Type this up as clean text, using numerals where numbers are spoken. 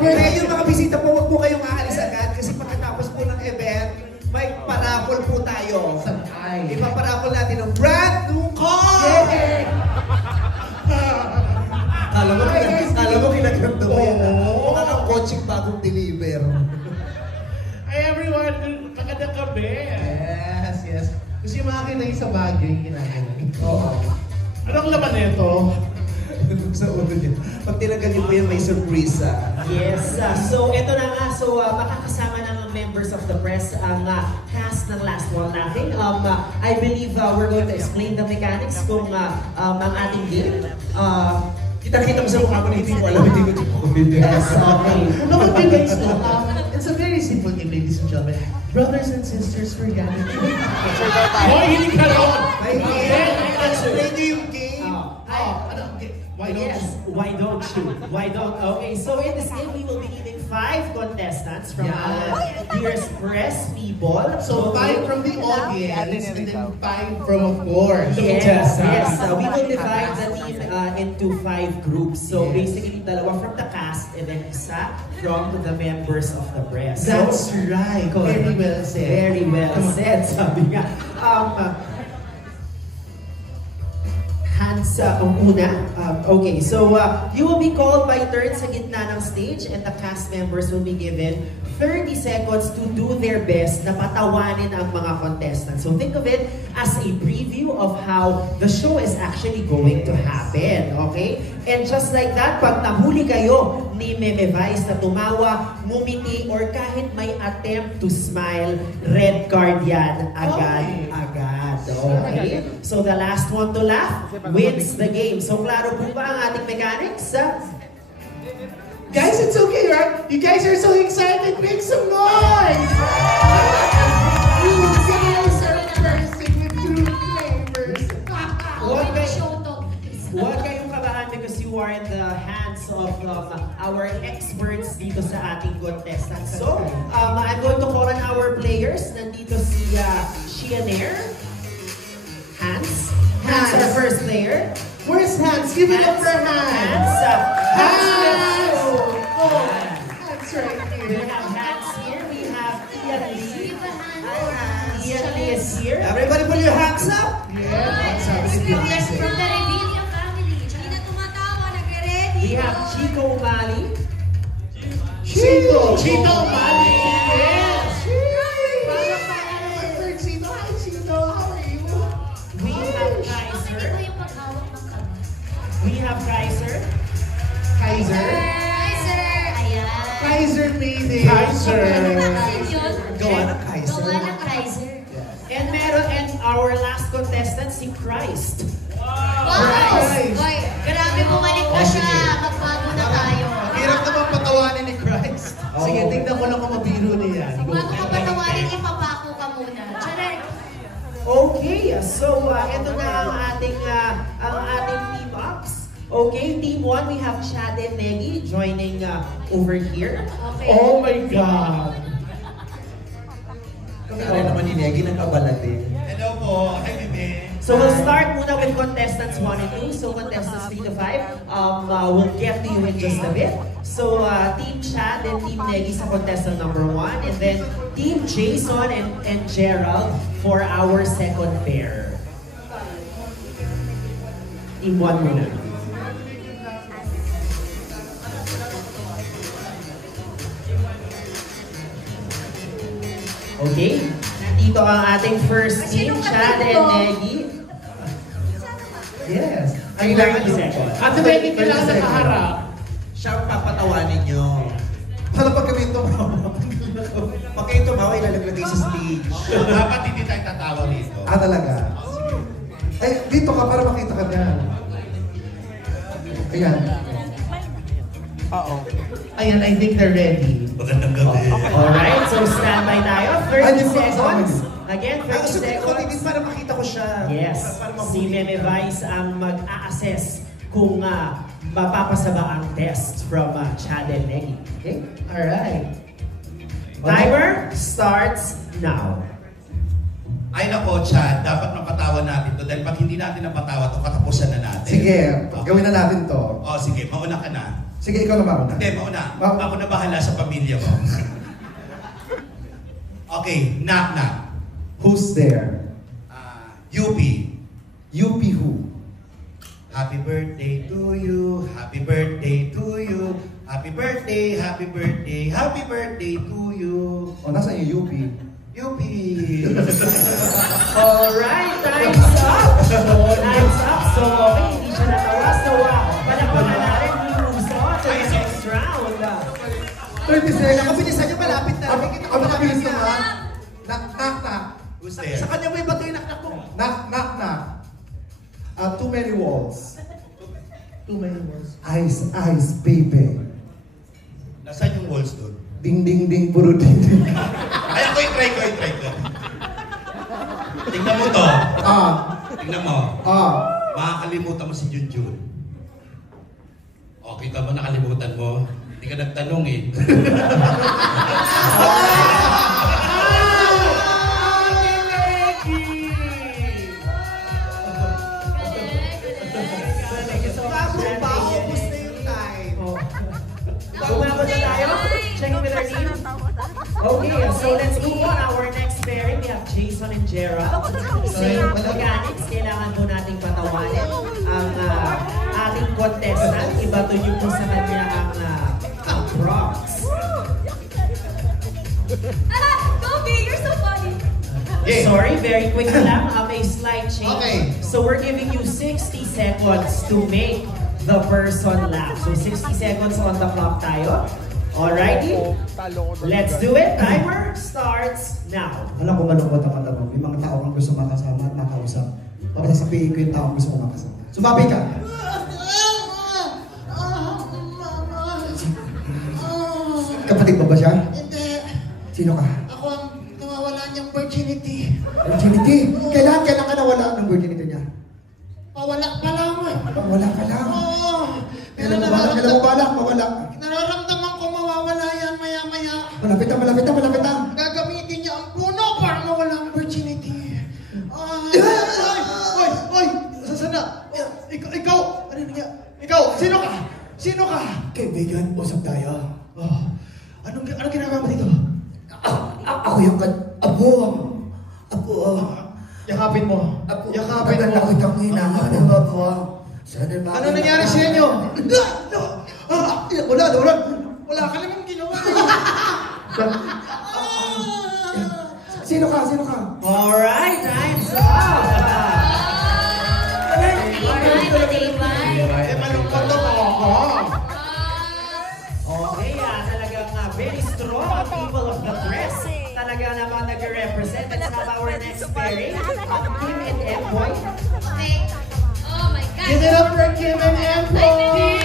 Kaya yung mga bisita po, huwag po kayong aalis agad kasi pagkatapos po ng event, may parapol po tayo. Ipaparapol natin ng brand new car! Alam mo, kinaganda mo yan. Mukha kang coaching bagong deliver. Hi everyone! Magandang gabi! Yes. Kasi yung mga kinay sa bagay, kinakain. Oo. Anong laman nito? Sa ulo niya. Pag tinanggal niyo po yan, may surprise. Yes. So, eto na nga. So, makakasama ng members of the press ang cast ng Last One Laughing. I believe we're going to explain the mechanics kung ang ating game. Kita-kita mo sa mukha ko na hindi ko alam, hindi ko video. Yes, okay. No, but guys, it's a very simple game, ladies and gentlemen. Brothers and sisters for Gabby. Hoy, hindi ka ron! Explain niyo yung game. Why don't Yes, you? why don't you? Why don't? Okay, so in this game, we will be giving 5 contestants from our dearest press people. So 5 from the audience and then 5 from, of course. Yes. We will divide the team into 5 groups. So basically, dalawa from the cast and then isa from the members of the press. That's right. Very well said. Very well said, sabi nga. Hans, una. Okay, so you will be called by turn sa gitna ng stage and the cast members will be given 30 seconds to do their best na patawanin ang mga contestants. So think of it as a preview of how the show is actually going to happen, okay? And just like that, pag nahuli kayo ni Meme Vice na tumawa, ngumiti, or kahit may attempt to smile, red card yan agad-agad. Okay? So the last one to laugh wins the game. So klaro po ba ang ating mechanics? Guys, it's okay, right? You guys are so excited. Make some noise! You guys are bursting with true flavors. Huwag kayong kabahan because you are in the hands of our experts dito sa ating contestants. So, I'm going to call on our players. Nandito si Shianair. Hans, our first player. Where's Hans? Give it up for Hans. Hans Hans right We here. have Hans here. We have Ian Lee. Ian Lee is here. Everybody put your hands up! Yeah, sabi ni Yes, Beyonce. from the Rebellion family. Hindi na tumatawa, nagre-ready. We have Chico Umali. Chito Mali. Yes. Chito, hi Chito. How are you? We have Hindi Kaiser. ko yung paghawak ng kamay. We have Kaiser. Kaiser. Kaiser! Ayan. Kaiser made it. Kaiser. Yun. Gawa ng Kaiser. Gawa ng Kaiser. And our last contestant, si Christ. Wow! Christ. Hoy, grabe bumalik na siya. Magbago na tayo. Hirap naman patawanin ni Christ. Sige, tignan ko lang kung mabiro niya. Bago ka patawarin, ipapako ka muna. Charay! Okay, so ito na ang ating team ups. Okay, team 1, we have Chad and Negi joining over here. Okay. Oh my God! Kaya naman ni Negi nag-abala din. Hello po, hi Bebe. So we'll start muna with contestants 1 and 2. So contestants 3 to 5, we'll get to you in just a bit. So Team Chad and Team Negi sa contestant number 1, and then Team Jason and Gerald for our second pair. Team 1 muna. Okay, nandito ang ating first team, Chad and Negi. Yes. Kailangan 30 seconds. Ate Becky, kailangan nakaharap. Siya ang papatawanin nyo. Para pag kami tumawa, pag kayo tumawa, ilalaglag kayo sa stage. Dapat hindi tayo tatawa dito. Talaga? Ay, dito ka para makita ka na. Ayan. Ayan, I think they're ready. Magandang gabi. Alright, so standby tayo. 30 seconds. Again, Ay, 30 gusto ko konti din seconds. para makita ko siya. Yes, Para si Meme Vice ang mag-a-assess kung mapapasa ba ang test from Chad and Negi. Okay? Alright. Timer starts now. Ay nako, Chad, dapat mapatawa natin to dahil pag hindi natin napatawa to, katapusan na natin. Sige, gawin na natin to. O sige, mauna ka na. Sige, ikaw na mauna. Hindi, mauna. Ako na bahala sa pamilya mo. Okay, knock knock. Who's there? UP. UP who? Happy birthday to you. Happy birthday to you. Happy birthday, happy birthday, happy birthday to you. O, nasa yung UP? UP. Alright, time's up! Time's up! So, okay, hindi siya natawa. So, palakpakan natin yung Luso to the next round. 30 seconds. Ako, bilisan niyo, malapit na. Ako mabilis naman. Knock, knock, knock. Who's there? Sa kanya mo yung bato yung naknak mo. Knock, knock, knock. Too many walls. Too many words. Eyes, eyes, baby. Nasaan yung walls doon? Ding, ding, ding, puro ding, ding. Ay, ako i-try ko. Tingnan mo to. Tingnan mo. Makakalimutan mo si Junjun. O, kita mo nakalimutan mo. Hindi ka nagtanong eh. Bago ba? Ubus na yung time. Sumabot na tayo. Checking with our team. Okay, so let's move on. Our next pairing, we have Jason and Gerald. Same mechanics, kailangan po nating patawanin ang ating contestant. Ibato niyo po sa kanya ang props. Kobe, you're so funny. Yeah. Sorry, very quick lang. May slight change. Okay. So we're giving you 60 seconds to make the person laugh. So 60 seconds on the clock tayo. Alrighty? Let's do it. Timer starts now. Alam ko malungkot ang mata mo. May mga tao kang gusto makasama at makausap. Bakit sasabihin ko yung tao kang gusto ko makasama? Sumabi ka! Kapatid mo ba siya? Hindi. Sino ka? Ako ang nawawala niyang virginity. Virginity? Kailan ka nawala ng virginity niya? Pawala pa lang. Wala ka lang. Oo. Pero Kailan mo balak? Mawala. nararamdaman ko mawawala yan maya-maya. Malapit na, malapit na, malapit na. Gagamitin niya ang puno para mawala ang virginity. Oy! Saan na? Ikaw! Ano niya? Ikaw! Sino ka? Sino ka? Kaibigan, usap tayo. Anong ginagawa mo dito? Ako yung apo. Yakapin mo. Yakapin Tagal na mo. kitang hinahanap ako. Sana ba? Ano nangyari sa inyo? Wala ka namang ginawa. Sino ka? Sino ka? Alright, time's up! Malungkot ako. Okay, talagang very strong people of the press. Talaga naman nag-represent. Let's have our next pairing. Kim and Emboy. Okay. Oh my God. Give it up for Kim and Embo.